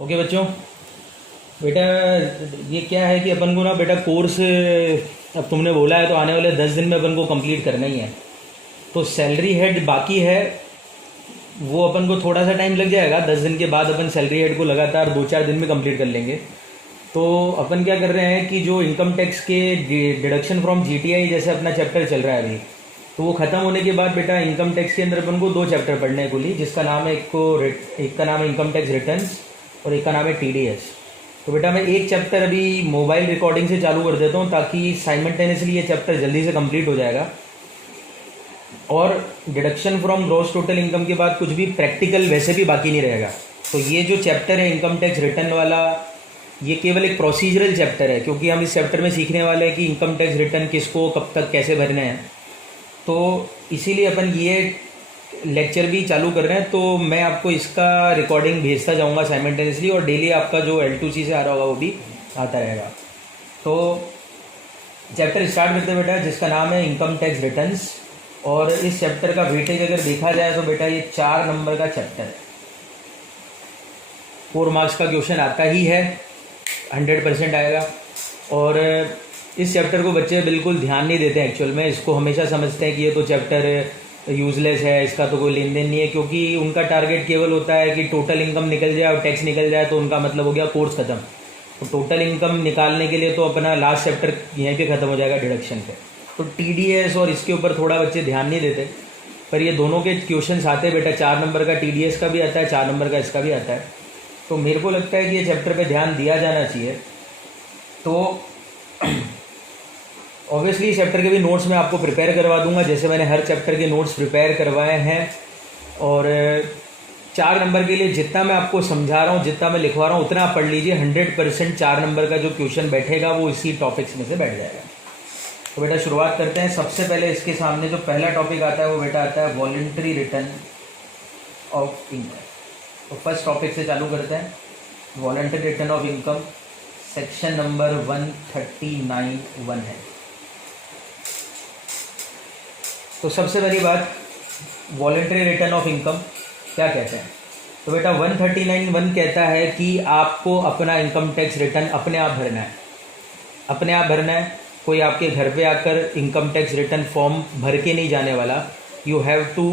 Okay बच्चों, बेटा ये क्या है कि अपन को ना बेटा कोर्स अब तुमने बोला है तो आने वाले 10 दिन में अपन को कंप्लीट करना ही है। तो सैलरी हेड बाकी है, वो अपन को थोड़ा सा टाइम लग जाएगा। 10 दिन के बाद अपन सैलरी हेड को लगातार 2-4 दिन में कंप्लीट कर लेंगे। तो अपन क्या कर रहे हैं कि जो इनकम टैक्स के डिडक्शन फ्रॉम जीटीआई जैसे अपना चैप्टर चल रहा है अभी, तो वो ख़त्म होने के बाद बेटा इनकम टैक्स के अंदर अपन को 2 चैप्टर पढ़ने हैं कुल ही, जिसका नाम है एक का नाम है इनकम टैक्स रिटर्न्स और एक का नाम है टीडीएस। तो बेटा मैं एक चैप्टर अभी मोबाइल रिकॉर्डिंग से चालू कर देता हूँ ताकि साइमल्टेनियसली ये चैप्टर जल्दी से कंप्लीट हो जाएगा। और deduction from gross total income के बाद कुछ भी प्रैक्टिकल वैसे भी बाकी नहीं रहेगा। तो ये जो चैप्टर है इनकम टैक्स रिटर्न वाला, ये केवल एक प्रोसीजरल चैप्टर है, क्योंकि हम इस चैप्टर में सीखने वाले हैं कि इनकम टैक्स रिटर्न किसको कब तक कैसे भरने हैं। तो इसीलिए अपन ये लेक्चर भी चालू कर रहे हैं। तो मैं आपको इसका रिकॉर्डिंग भेजता जाऊंगा साइमल्टेनियसली, और डेली आपका जो L2C से आ रहा होगा वो भी आता रहेगा। तो चैप्टर स्टार्ट करते हैं बेटा, जिसका नाम है इनकम टैक्स रिटर्न्स। और इस चैप्टर का वेटेज अगर देखा जाए तो बेटा ये 4 नंबर का चैप्टर है। 4 मार्क्स का क्वेश्चन आता ही है, 100% आएगा। और इस चैप्टर को बच्चे बिल्कुल ध्यान नहीं देते हैं एक्चुअल में। इसको हमेशा समझते हैं कि ये तो चैप्टर यूज़लेस है, इसका तो कोई लेन देन नहीं है, क्योंकि उनका टारगेट केवल होता है कि टोटल इनकम निकल जाए और टैक्स निकल जाए तो उनका मतलब हो गया कोर्स ख़त्म। तो टोटल इनकम निकालने के लिए तो अपना लास्ट चैप्टर यहीं पे ख़त्म हो जाएगा डिडक्शन पे। तो टीडीएस और इसके ऊपर थोड़ा बच्चे ध्यान नहीं देते, पर ये दोनों के क्वेश्चन आते हैं बेटा। 4 नंबर का टीडीएस का भी आता है, 4 नंबर का इसका भी आता है। तो मेरे को लगता है कि ये चैप्टर पे ध्यान दिया जाना चाहिए। तो ऑब्वियसली इस चैप्टर के भी नोट्स मैं आपको प्रिपेयर करवा दूंगा, जैसे मैंने हर चैप्टर के नोट्स प्रिपेयर करवाए हैं। और 4 नंबर के लिए जितना मैं आपको समझा रहा हूँ, जितना मैं लिखवा रहा हूँ, उतना आप पढ़ लीजिए। 100% 4 नंबर का जो क्वेश्चन बैठेगा वो इसी टॉपिक्स में से बैठ जाएगा। तो बेटा शुरुआत करते हैं। सबसे पहले इसके सामने जो पहला टॉपिक आता है वो बेटा आता है वॉलंटरी रिटर्न ऑफ इनकम। तो फर्स्ट टॉपिक से चालू करते हैं। Voluntary return of income, section number 139(1) है। तो सबसे पहली बात, वॉलंटरी रिटर्न ऑफ इनकम क्या कहते हैं। तो बेटा 139(1) कहता है कि आपको अपना इनकम टैक्स रिटर्न अपने आप भरना है। अपने आप भरना है, कोई आपके घर पे आकर इनकम टैक्स रिटर्न फॉर्म भर के नहीं जाने वाला। You have to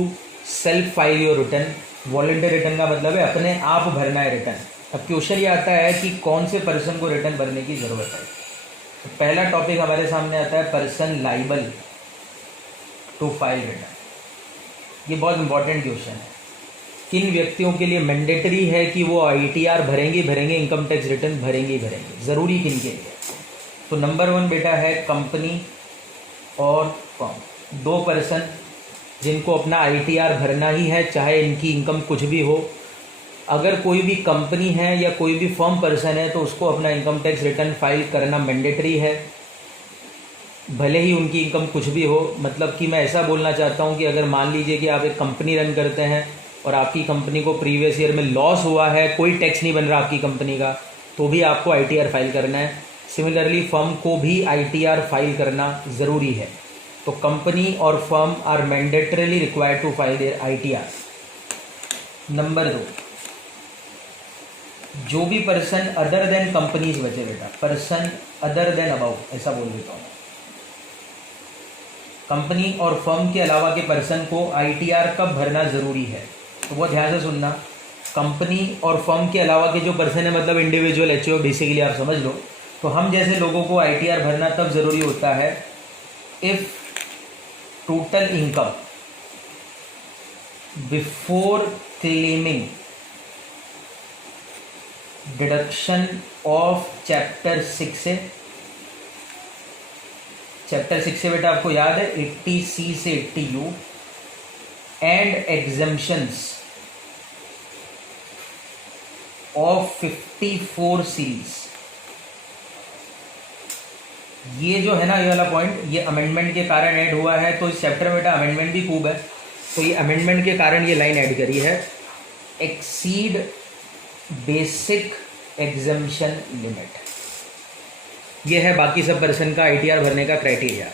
self file your return. Voluntary return का मतलब है अपने आप भरना है रिटर्न। अब क्वेश्चन ये आता है कि कौन से पर्सन को रिटर्न भरने की ज़रूरत है। तो पहला टॉपिक हमारे सामने आता है person liable to file return. ये बहुत इंपॉर्टेंट क्वेश्चन है। किन व्यक्तियों के लिए मैंडेटरी है कि वो ITR भरेंगे, इनकम टैक्स रिटर्न भरेंगे, ज़रूरी किन के लिए। तो नंबर 1 बेटा है कंपनी और फर्म। 2 पर्सन जिनको अपना ITR भरना ही है, चाहे इनकी इनकम कुछ भी हो। अगर कोई भी कंपनी है या कोई भी फर्म पर्सन है तो उसको अपना इनकम टैक्स रिटर्न फाइल करना मैंडेटरी है, भले ही उनकी इनकम कुछ भी हो। मतलब कि मैं ऐसा बोलना चाहता हूं कि अगर मान लीजिए कि आप एक कंपनी रन करते हैं और आपकी कंपनी को प्रीवियस ईयर में लॉस हुआ है, कोई टैक्स नहीं बन रहा आपकी कंपनी का, तो भी आपको ITR फाइल करना है। सिमिलरली फर्म को भी ITR फाइल करना ज़रूरी है। तो कंपनी और firm are mandatorily required to file their ITR। Number 2, जो भी पर्सन अदर देन कंपनीज बचे बेटा, पर्सन अदर देन अबाउ, ऐसा बोल देता हूँ। कंपनी और फर्म के अलावा के पर्सन को ITR कब भरना ज़रूरी है, तो बहुत ध्यान से सुनना। कंपनी और फर्म के अलावा के जो पर्सन है, मतलब इंडिविजुअल HO बेसिकली आप समझ लो। तो हम जैसे लोगों को ITR भरना तब ज़रूरी होता है if total income before claiming deduction of chapter 6 से। चैप्टर 6 से बेटा आपको याद है 80C से 80U and exemptions of 54 series. ये जो है ना, ये वाला पॉइंट, ये अमेंडमेंट के कारण ऐड हुआ है। तो इस चैप्टर में बेटा अमेंडमेंट भी खूब है, तो ये अमेंडमेंट के कारण ये लाइन ऐड करी है, एक्सीड बेसिक एग्जम्पशन लिमिट। ये है बाकी सब पर्सन का ITR भरने का क्राइटेरिया।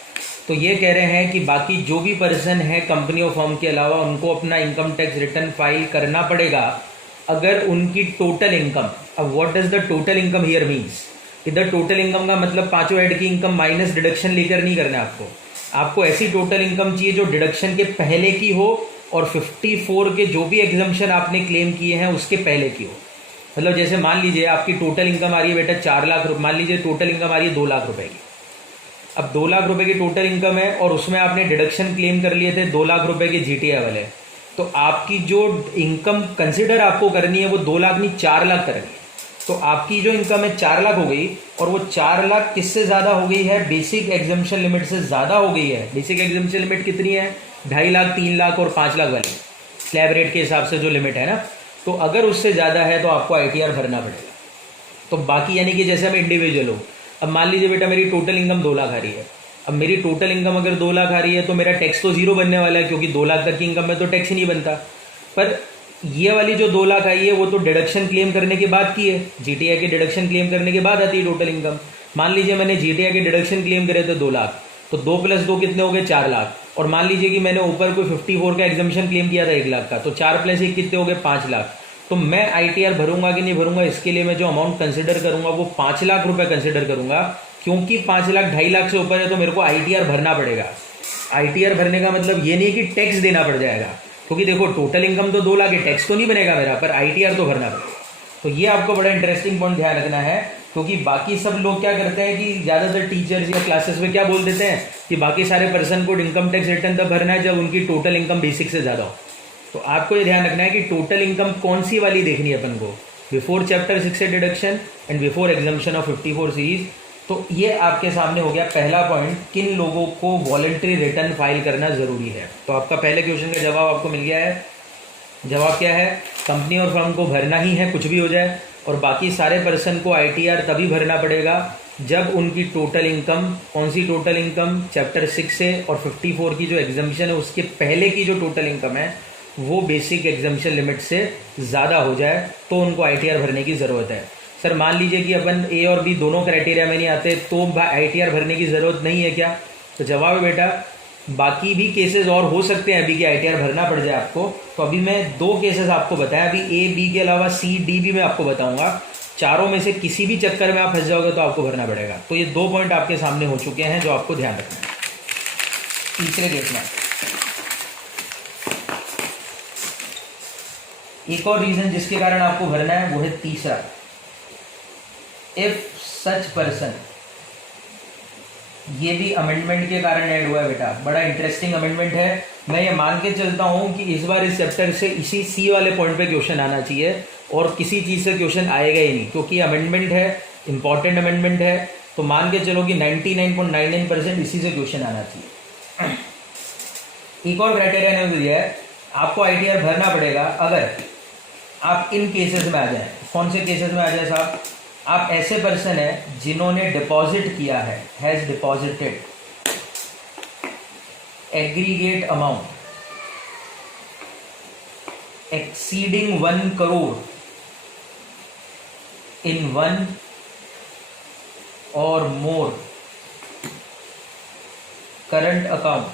तो ये कह रहे हैं कि बाकी जो भी पर्सन है कंपनी और फर्म के अलावा, उनको अपना इनकम टैक्स रिटर्न फाइल करना पड़ेगा अगर उनकी टोटल इनकम अब what does the total income here means, इधर टोटल इनकम का मतलब पांचों हेड की इनकम माइनस डिडक्शन लेकर नहीं करना है आपको ऐसी टोटल इनकम चाहिए जो डिडक्शन के पहले की हो और 54 के जो भी एग्जम्पशन आपने क्लेम किए हैं उसके पहले की हो। मतलब जैसे मान लीजिए आपकी टोटल इनकम आ रही है बेटा 4 लाख रुपये, मान लीजिए टोटल इनकम आ रही है 2 लाख रुपए की। अब 2 लाख रुपए की टोटल इनकम है और उसमें आपने डिडक्शन क्लेम कर लिए थे 2 लाख रुपए के जीटीआई वाले, तो आपकी जो इनकम कंसिडर आपको करनी है वो 2 लाख नहीं 4 लाख करनी है। तो आपकी जो इनकम है 4 लाख हो गई और वो 4 लाख किससे ज़्यादा हो गई है, बेसिक एग्जम्पशन लिमिट से ज़्यादा हो गई है। बेसिक एग्जम्पशन लिमिट कितनी है, 2.5 लाख, 3 लाख और 5 लाख वाली स्लैब रेट के हिसाब से जो लिमिट है ना, तो अगर उससे ज़्यादा है तो आपको आईटीआर भरना पड़ेगा। तो बाकी यानी कि जैसे हम इंडिविजुअल हो, अब मान लीजिए बेटा मेरी टोटल इनकम 2 लाख आ रही है। अब मेरी टोटल इनकम अगर 2 लाख आ रही है तो मेरा टैक्स तो जीरो बनने वाला है, क्योंकि 2 लाख तक की इनकम में तो टैक्स ही नहीं बनता। पर ये वाली जो 2 लाख आई है वो तो डिडक्शन क्लेम करने के बाद की है, जीटीआई के डिडक्शन क्लेम करने के बाद आती है टोटल इनकम। मान लीजिए मैंने जीटीआई के डिडक्शन क्लेम करे थे 2 लाख, तो 2 + 2 कितने हो गए, 4 लाख। और मान लीजिए कि मैंने ऊपर कोई 54 का एग्जम्पशन क्लेम किया था 1 लाख का, तो 4 + 1 कितने हो गए, 5 लाख। तो मैं आईटीआर भरूंगा कि नहीं भरूंगा, इसके लिए मैं जो अमाउंट कंसिडर करूंगा वो 5 लाख रुपए कंसिडर करूंगा, क्योंकि 5 लाख 2.5 लाख से ऊपर है तो मेरे को आईटीआर भरना पड़ेगा। आईटीआर भरने का मतलब ये नहीं कि टैक्स देना पड़ जाएगा, क्योंकि देखो टोटल इनकम तो 2 लाख है, टैक्स तो नहीं बनेगा मेरा, पर आईटीआर तो भरना पड़ेगा। तो ये आपको बड़ा इंटरेस्टिंग पॉइंट ध्यान रखना है, क्योंकि बाकी सब लोग क्या करते हैं कि ज़्यादातर टीचर्स या क्लासेस में क्या बोल देते हैं कि बाकी सारे पर्सन को इनकम टैक्स रिटर्न तब भरना है जब उनकी टोटल इनकम बेसिक से ज़्यादा हो। तो आपको ये ध्यान रखना है कि टोटल इनकम कौन सी वाली देखनी है अपन को, बिफोर चैप्टर 6 से deduction and before exemption of 54 series. तो ये आपके सामने हो गया पहला पॉइंट, किन लोगों को वॉलंटरी रिटर्न फाइल करना जरूरी है। तो आपका पहले क्वेश्चन का जवाब आपको मिल गया है। जवाब क्या है, कंपनी और फर्म को भरना ही है कुछ भी हो जाए, और बाकी सारे पर्सन को आईटीआर तभी भरना पड़ेगा जब उनकी टोटल इनकम, कौन सी टोटल इनकम, चैप्टर 6 से और 54 की जो एग्जम्पशन है उसके पहले की जो टोटल इनकम है वो बेसिक एग्जम्पशन लिमिट से ज़्यादा हो जाए तो उनको आईटीआर भरने की ज़रूरत है। सर मान लीजिए कि अपन ए और बी दोनों क्राइटेरिया में नहीं आते तो आईटीआर भरने की ज़रूरत नहीं है क्या, तो जवाब है बेटा बाकी भी केसेस और हो सकते हैं अभी कि आईटीआर भरना पड़ जाए आपको। तो अभी मैं 2 केसेस आपको बताया, अभी ए बी के अलावा सी डी भी मैं आपको बताऊंगा। चारों में से किसी भी चक्कर में आप फंस जाओगे तो आपको भरना पड़ेगा। तो ये 2 पॉइंट आपके सामने हो चुके हैं जो आपको ध्यान रखना है। तीसरे केस में एक और रीजन जिसके कारण आपको भरना है वो है तीसरा, इफ सच पर्सन, ये भी अमेंडमेंट के कारण ऐड हुआ है बेटा, बड़ा इंटरेस्टिंग अमेंडमेंट है। मैं ये मान के चलता हूं कि इस बार इस चैप्टर से इसी सी वाले पॉइंट पे क्वेश्चन आना चाहिए और किसी चीज़ से क्वेश्चन आएगा ही नहीं, क्योंकि अमेंडमेंट है, इंपॉर्टेंट अमेंडमेंट है। तो मान के चलो कि 99.99% इसी से क्वेश्चन आना चाहिए। एक और क्राइटेरिया ने दिया है, आपको आईटीआर भरना पड़ेगा अगर आप इन केसेस में आ जाए। कौन से केसेस में आ जाए साहब, आप ऐसे पर्सन है जिन्होंने डिपॉजिट किया है, has deposited aggregate amount exceeding 1 crore in 1 or more current account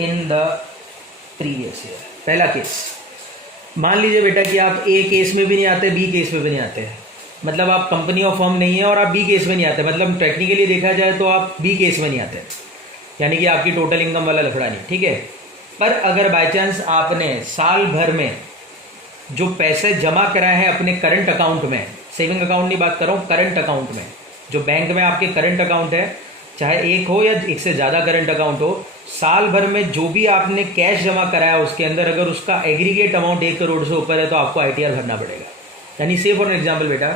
in the previous year. पहला केस, मान लीजिए बेटा कि आप ए केस में भी नहीं आते, बी केस में भी नहीं आते, मतलब आप कंपनी और फर्म नहीं है और आप बी केस में नहीं आते, मतलब टेक्निकली देखा जाए तो आप बी केस में नहीं आते, यानी कि आपकी टोटल इनकम वाला लफड़ा नहीं, ठीक है। पर अगर बाय चांस आपने साल भर में जो पैसे जमा कराए हैं अपने करंट अकाउंट में, सेविंग अकाउंट नहीं बात कर रहा हूँ, करंट अकाउंट में, जो बैंक में आपके करंट अकाउंट है, चाहे एक हो या एक से ज़्यादा करंट अकाउंट हो, साल भर में जो भी आपने कैश जमा कराया उसके अंदर अगर उसका एग्रीगेट अमाउंट 1 करोड़ से ऊपर है तो आपको आईटीआर भरना पड़ेगा। यानी से फॉर एग्जांपल बेटा,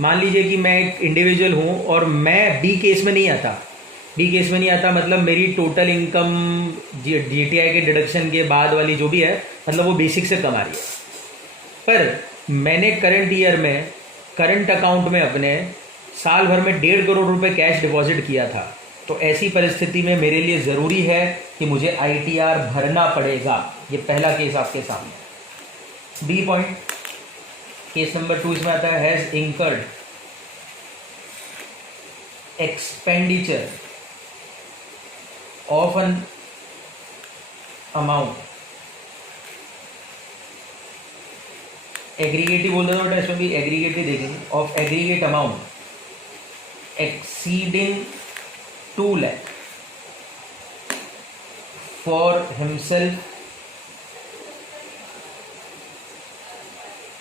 मान लीजिए कि मैं एक इंडिविजुअल हूँ और मैं बी केस में नहीं आता, बी केस में नहीं आता मतलब मेरी टोटल इनकम जीटीआई के डिडक्शन के बाद वाली जो भी है, मतलब वो बेसिक से कम आ रही है, पर मैंने करंट ईयर में करंट अकाउंट में अपने साल भर में 1.5 करोड़ रुपए कैश डिपॉजिट किया था, तो ऐसी परिस्थिति में मेरे लिए ज़रूरी है कि मुझे आईटीआर भरना पड़ेगा। ये पहला केस आपके सामने। बी पॉइंट, केस नंबर 2 इसमें आता है, has incurred expenditure of an amount aggregate ही बोल देता बेटा, इसमें भी एग्रीगेट ही देखेंगे। Of aggregate amount exceeding 2 lakh for himself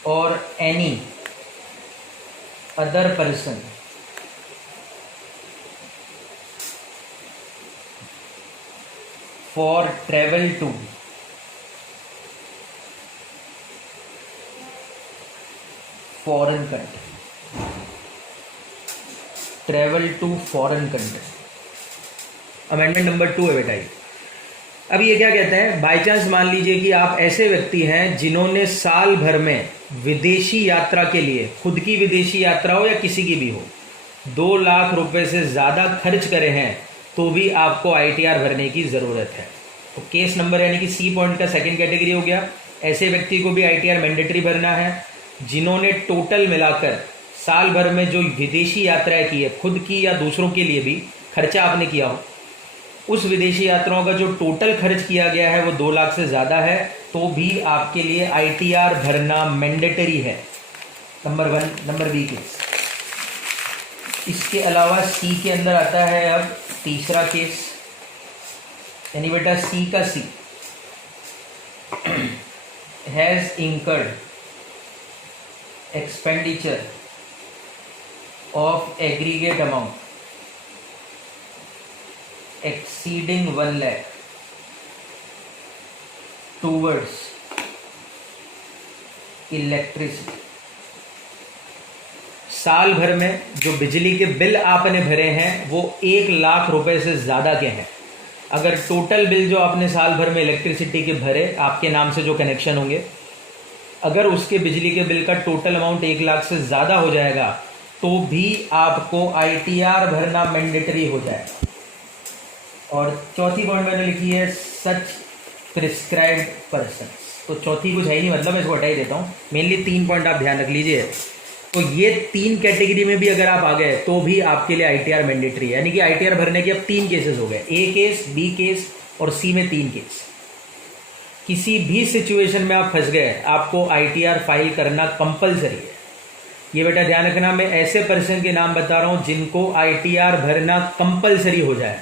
or any other person for travel to foreign country, travel to foreign country. Amendment number 2 है बेटा ये। अब ये क्या कहते हैं, बाई चांस मान लीजिए कि आप ऐसे व्यक्ति हैं जिन्होंने साल भर में विदेशी यात्रा के लिए, खुद की विदेशी यात्रा हो या किसी की भी हो, 2 लाख रुपए से ज़्यादा खर्च करे हैं, तो भी आपको ITR भरने की ज़रूरत है। तो केस नंबर यानी कि सी पॉइंट का सेकंड कैटेगरी हो गया। ऐसे व्यक्ति को भी ITR मैंडेटरी भरना है जिन्होंने टोटल मिलाकर साल भर में जो विदेशी यात्राएं की है, खुद की या दूसरों के लिए भी खर्चा आपने किया हो, उस विदेशी यात्राओं का जो टोटल खर्च किया गया है वो 2 लाख से ज़्यादा है, तो भी आपके लिए ITR भरना मैंडेटरी है। नंबर 1। Number B case. इसके अलावा सी के अंदर आता है अब तीसरा केस, यानी बेटा सी का C, has incurred expenditure of aggregate amount exceeding 1 lakh towards electricity। साल भर में जो बिजली के बिल आपने भरे हैं वो 1 लाख रुपए से ज़्यादा के हैं। अगर टोटल बिल जो आपने साल भर में इलेक्ट्रिसिटी के भरे, आपके नाम से जो कनेक्शन होंगे, अगर उसके बिजली के बिल का टोटल अमाउंट 1 लाख से ज़्यादा हो जाएगा, तो भी आपको ITR भरना मैंडेटरी हो जाएगा। और चौथी पॉइंट मैंने लिखी है सच प्रिस्क्राइब्ड पर्सन। तो चौथी कुछ है ही नहीं, मतलब मैं इसको हटा ही देता हूँ। मेनली 3 पॉइंट आप ध्यान रख लीजिए। तो ये 3 कैटेगरी में भी अगर आप आ गए तो भी आपके लिए ITR मैंडेटरी है। यानी कि ITR भरने के अब 3 केसेस हो गए, A केस, B केस और C में 3 केस। किसी भी सिचुएशन में आप फंस गए, आपको ITR फाइल करना कंपलसरी है। ये बेटा ध्यान रखना, मैं ऐसे पर्सन के नाम बता रहा हूँ जिनको ITR भरना कंपलसरी हो जाए।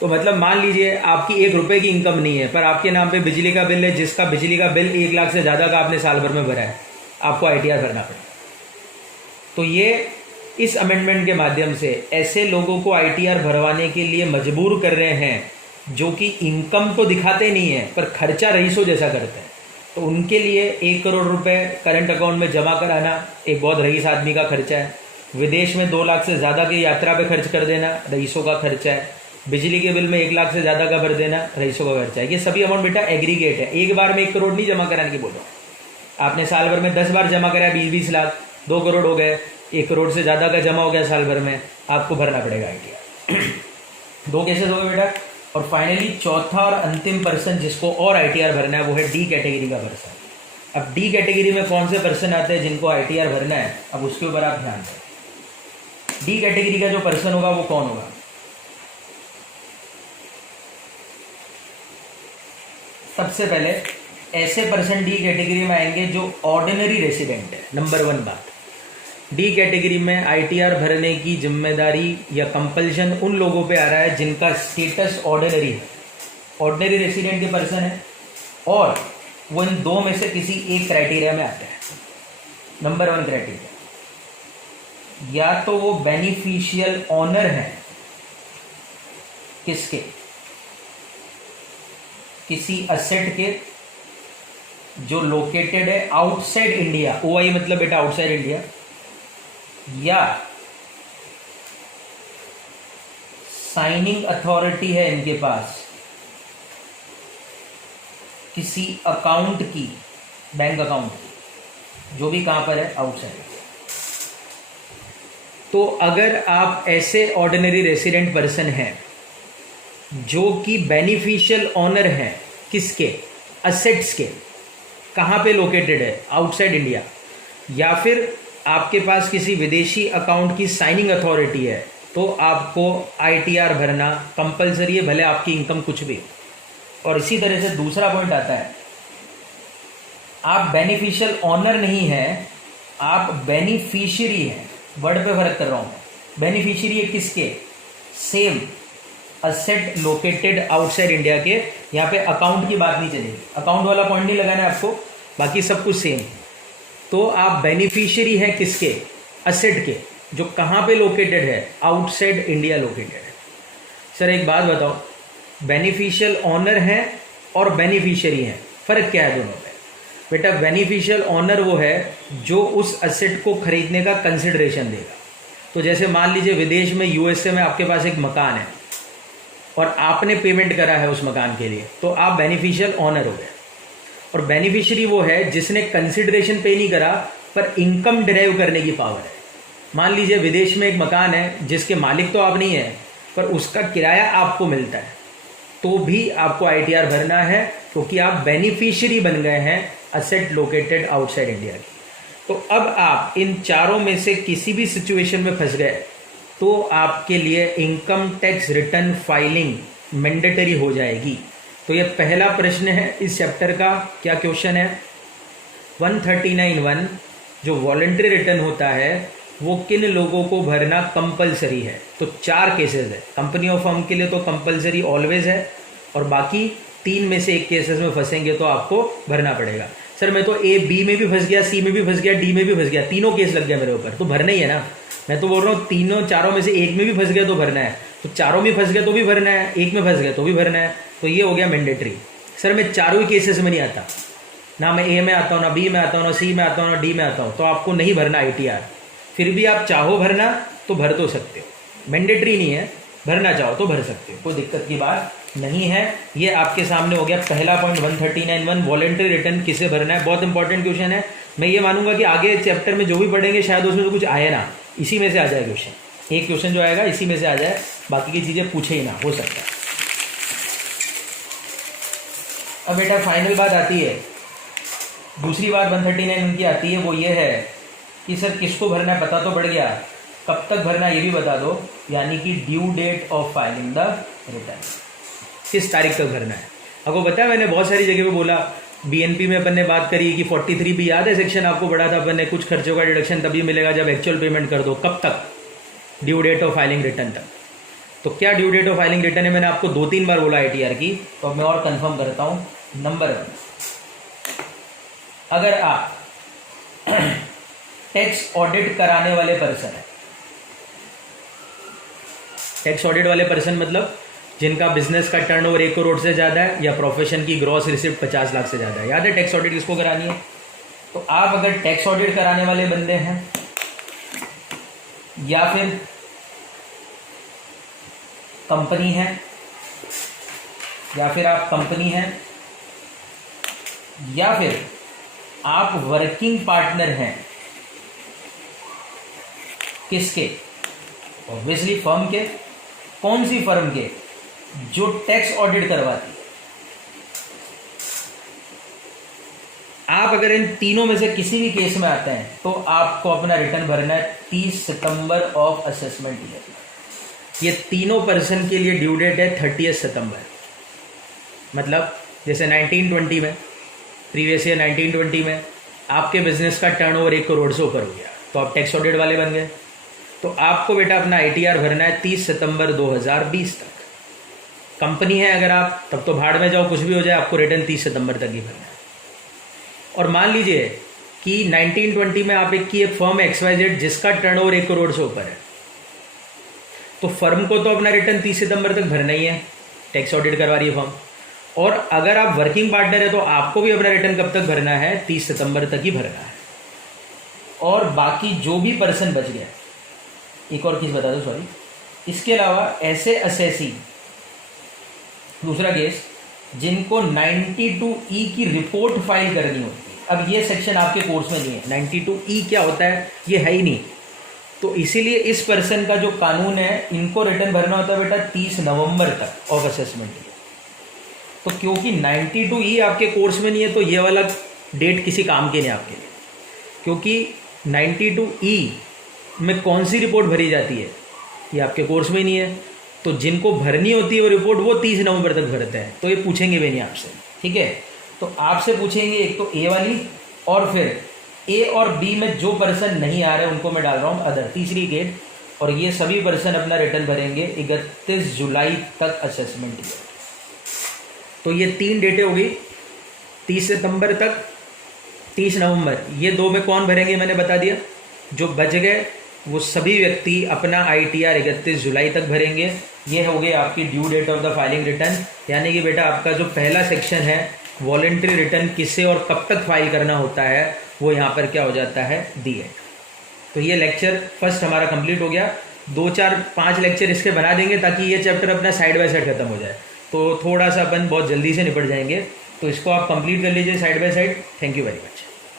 तो मतलब मान लीजिए आपकी 1 रुपए की इनकम नहीं है, पर आपके नाम पे बिजली का बिल है, जिसका बिजली का बिल 1 लाख से ज़्यादा का आपने साल भर में भरा है, आपको ITR भरना पड़ेगा। तो ये इस अमेंडमेंट के माध्यम से ऐसे लोगों को ITR भरवाने के लिए मजबूर कर रहे हैं जो कि इनकम तो दिखाते नहीं है पर खर्चा रईसों जैसा करते हैं। तो उनके लिए 1 करोड़ रुपए करंट अकाउंट में जमा कराना एक बहुत रईस आदमी का खर्चा है। विदेश में 2 लाख से ज़्यादा की यात्रा पे खर्च कर देना रईसों का खर्चा है। बिजली के बिल में 1 लाख से ज़्यादा का भर देना रईसों का खर्चा है। ये सभी अमाउंट बेटा एग्रीगेट है, एक बार में 1 करोड़ नहीं जमा कराने की बोल रहा हूँ। आपने साल भर में 10 बार जमा कराया 20-20 लाख, 2 करोड़ हो गए, 1 करोड़ से ज़्यादा का जमा हो गया साल भर में, आपको भरना पड़ेगा ITR। 2 केसेस हो गए बेटा। और फाइनली चौथा और अंतिम पर्सन जिसको और ITR भरना है वो है D कैटेगरी का पर्सन। अब D कैटेगरी में कौन से पर्सन आते हैं जिनको ITR भरना है, अब उसके ऊपर आप ध्यान दें। D कैटेगरी का जो पर्सन होगा वो कौन होगा? सबसे पहले ऐसे पर्सन D कैटेगरी में आएंगे जो ऑर्डिनरी रेसिडेंट है। नंबर 1 बात, D कैटेगरी में ITR भरने की जिम्मेदारी या कंपल्शन उन लोगों पे आ रहा है जिनका स्टेटस ऑर्डिनरी है, ऑर्डिनरी रेसिडेंट के पर्सन है, और वो इन 2 में से किसी एक क्राइटेरिया में आते हैं। नंबर 1 क्राइटेरिया, या तो वो बेनिफिशियल ऑनर है किसके, किसी असेट के जो लोकेटेड है आउटसाइड इंडिया, OI मतलब बेटा आउटसाइड इंडिया, या साइनिंग अथॉरिटी है इनके पास किसी अकाउंट की, बैंक अकाउंट की, जो भी कहां पर है आउटसाइड। तो अगर आप ऐसे ऑर्डिनरी रेसिडेंट पर्सन हैं जो कि बेनिफिशियल ऑनर हैं किसके, असेट्स के, कहां पे लोकेटेड है आउटसाइड इंडिया, या फिर आपके पास किसी विदेशी अकाउंट की साइनिंग अथॉरिटी है, तो आपको ITR भरना कंपलसरी है, भले आपकी इनकम कुछ भी। और इसी तरह से दूसरा पॉइंट आता है आप बेनिफिशियल ऑनर नहीं हैं, आप बेनिफिशियरी हैं। वर्ड पे फर्क कर रहा हूं मैं। बेनिफिशियरी है किसके? Same asset located outside India के। यहाँ पे अकाउंट की बात नहीं चलेगी, अकाउंट वाला पॉइंट नहीं लगाना है आपको, बाकी सब कुछ सेम। तो आप बेनिफिशियरी हैं किसके? असेट के, जो कहाँ पे लोकेटेड है? आउटसाइड इंडिया लोकेटेड है। सर एक बात बताओ, बेनिफिशियल ऑनर है और बेनिफिशियरी है, फर्क क्या है दोनों में? बेटा बेनिफिशियल ऑनर वो है जो उस असेट को खरीदने का कंसिडरेशन देगा। तो जैसे मान लीजिए विदेश में, यूएसए में आपके पास एक मकान है और आपने पेमेंट करा है उस मकान के लिए, तो आप बेनिफिशियल ऑनर हो गए। और बेनिफिशियरी वो है जिसने कंसिडरेशन पे नहीं करा पर इनकम डिराइव करने की पावर है। मान लीजिए विदेश में एक मकान है जिसके मालिक तो आप नहीं है, पर उसका किराया आपको मिलता है, तो भी आपको आईटीआर भरना है, क्योंकि आप बेनिफिशियरी बन गए हैं असेट लोकेटेड आउटसाइड इंडिया की। तो अब आप इन चारों में से किसी भी सिचुएशन में फंस गए तो आपके लिए income tax return filing mandatory हो जाएगी। तो ये पहला प्रश्न है इस चैप्टर का। क्या क्वेश्चन है? 139(1) जो वॉलंटरी रिटर्न होता है वो किन लोगों को भरना कंपलसरी है? तो 4 केसेस है। कंपनी और फर्म के लिए तो कंपलसरी ऑलवेज है, और बाकी 3 में से 1 केसेस में फंसेंगे तो आपको भरना पड़ेगा। सर मैं तो ए बी में भी फंस गया, सी में भी फंस गया, डी में भी फंस गया, तीनों केस लग गया मेरे ऊपर, तो भरना ही है ना। मैं तो बोल रहा हूँ तीनों चारों में से 1 में भी फंस गया तो भरना है, तो चारों में फंस गया तो भी भरना है, 1 में फंस गया तो भी भरना है। तो ये हो गया मैंडेटरी। सर मैं चारों ही केसेस में नहीं आता, ना मैं ए में आता हूँ, ना बी में आता हूँ, ना सी में आता हूँ, ना डी में आता हूँ, तो आपको नहीं भरना आईटीआर। फिर भी आप चाहो भरना तो भर तो सकते हो, मैंडेटरी नहीं है, भरना चाहो तो भर सकते हो, कोई दिक्कत की बात नहीं है। ये आपके सामने हो गया पहला पॉइंट 139(1) वॉलंटरी रिटर्न किसे भरना है। बहुत इंपॉर्टेंट क्वेश्चन है। मैं ये मानूंगा कि आगे चैप्टर में जो भी पढ़ेंगे शायद उसमें तो कुछ आए ना, इसी में से आ जाए क्वेश्चन। एक क्वेश्चन जो आएगा इसी में से आ जाए, बाकी की चीज़ें पूछे ही ना, हो सकता है। अब बेटा फाइनल बात आती है, दूसरी बात 139(1) की आती है, वो ये है कि सर किसको भरना है पता तो पड़ गया, कब तक भरना है ये भी बता दो, यानी कि due date of filing the return, किस तारीख तक भरना है। आपको पता है मैंने बहुत सारी जगह पे बोला, बीएनपी में अपन ने बात करी कि 43 भी याद है सेक्शन आपको पढ़ा था अपन ने, कुछ खर्चों का डिडक्शन तभी मिलेगा जब एक्चुअल पेमेंट कर दो। कब तक? Due date of filing return तक। तो क्या due date of filing return है? मैंने आपको 2-3 बार बोला आईटीआर की, तो अब मैं और कंफर्म करता हूँ। नंबर 1, अगर आप टैक्स ऑडिट कराने वाले पर्सन है, टैक्स ऑडिट वाले पर्सन मतलब जिनका बिजनेस का टर्नओवर 1 करोड़ से ज़्यादा है या प्रोफेशन की ग्रॉस रिसिप्ट 50 लाख से ज़्यादा है। याद है टैक्स ऑडिट किसको करानी है? तो आप अगर टैक्स ऑडिट कराने वाले बंदे हैं, या फिर कंपनी है, या फिर आप कंपनी हैं, या फिर आप वर्किंग पार्टनर हैं, किसके? ऑब्वियसली फर्म के। कौन सी फर्म के? जो टैक्स ऑडिट करवाती है। आप अगर इन तीनों में से किसी भी केस में आते हैं तो आपको अपना रिटर्न भरना है 30 सितंबर ऑफ असेसमेंट ईयर। ये तीनों पर्सन के लिए ड्यू डेट है 30 सितंबर। मतलब जैसे 1920 में, प्रीवियस ईयर 1920 में आपके बिजनेस का टर्नओवर 1 करोड़ से ऊपर हो गया तो आप टैक्स ऑडिट वाले बन गए। तो आपको बेटा अपना आईटीआर भरना है 30 सितंबर 2020 तक। कंपनी है अगर आप, तब तो भाड़ में जाओ, कुछ भी हो जाए, आपको रिटर्न 30 सितंबर तक ही भरना है। और मान लीजिए कि 1920 में आप एक फर्म XYZ जिसका टर्नओवर 1 करोड़ से ऊपर है, तो फर्म को तो अपना रिटर्न 30 सितंबर तक भरना ही है, टैक्स ऑडिट करवा रही है फर्म। और अगर आप वर्किंग पार्टनर है तो आपको भी अपना रिटर्न कब तक भरना है? 30 सितंबर तक ही भरना है। और बाकी जो भी पर्सन बच गया, एक और चीज़ बता दो, सॉरी, इसके अलावा ऐसे असेसी, दूसरा केस, जिनको 92E की रिपोर्ट फाइल करनी होती है। अब ये सेक्शन आपके कोर्स में नहीं है, 92E क्या होता है ये है ही नहीं, तो इसीलिए इस पर्सन का जो कानून है, इनको रिटर्न भरना होता है बेटा 30 नवंबर तक ऑफ असेसमेंट। तो क्योंकि 92E आपके कोर्स में नहीं है तो ये वाला डेट किसी काम के नहीं आपके लिए, क्योंकि 92E में कौन सी रिपोर्ट भरी जाती है ये आपके कोर्स में नहीं है। तो जिनको भरनी होती है वो रिपोर्ट वो 30 नवंबर तक भरते हैं, तो ये पूछेंगे भी नहीं आपसे, ठीक है। तो आपसे पूछेंगे एक तो ए वाली, और फिर ए और बी में जो पर्सन नहीं आ रहे उनको मैं डाल रहा हूँ अदर, तीसरी डेट, और ये सभी पर्सन अपना रिटर्न भरेंगे 31 जुलाई तक असेसमेंट ईयर। तो ये 3 डेटें हो गई, 30 सितंबर तक, 30 नवंबर। ये 2 में कौन भरेंगे मैंने बता दिया, जो बच गए वो सभी व्यक्ति अपना ITR 31 जुलाई तक भरेंगे। ये हो गई आपकी due date of the filing return. यानी कि बेटा आपका जो पहला सेक्शन है वॉलेंट्री रिटर्न किसे और कब तक फाइल करना होता है, वो यहाँ पर क्या हो जाता है, दी है। तो ये लेक्चर फर्स्ट हमारा कंप्लीट हो गया। 2 4 5 लेक्चर इसके बना देंगे ताकि ये चैप्टर अपना साइड बाय साइड खत्म हो जाए, तो थोड़ा सा अपन बहुत जल्दी से निपट जाएंगे। तो इसको आप कंप्लीट कर लीजिए side by side. Thank you very much.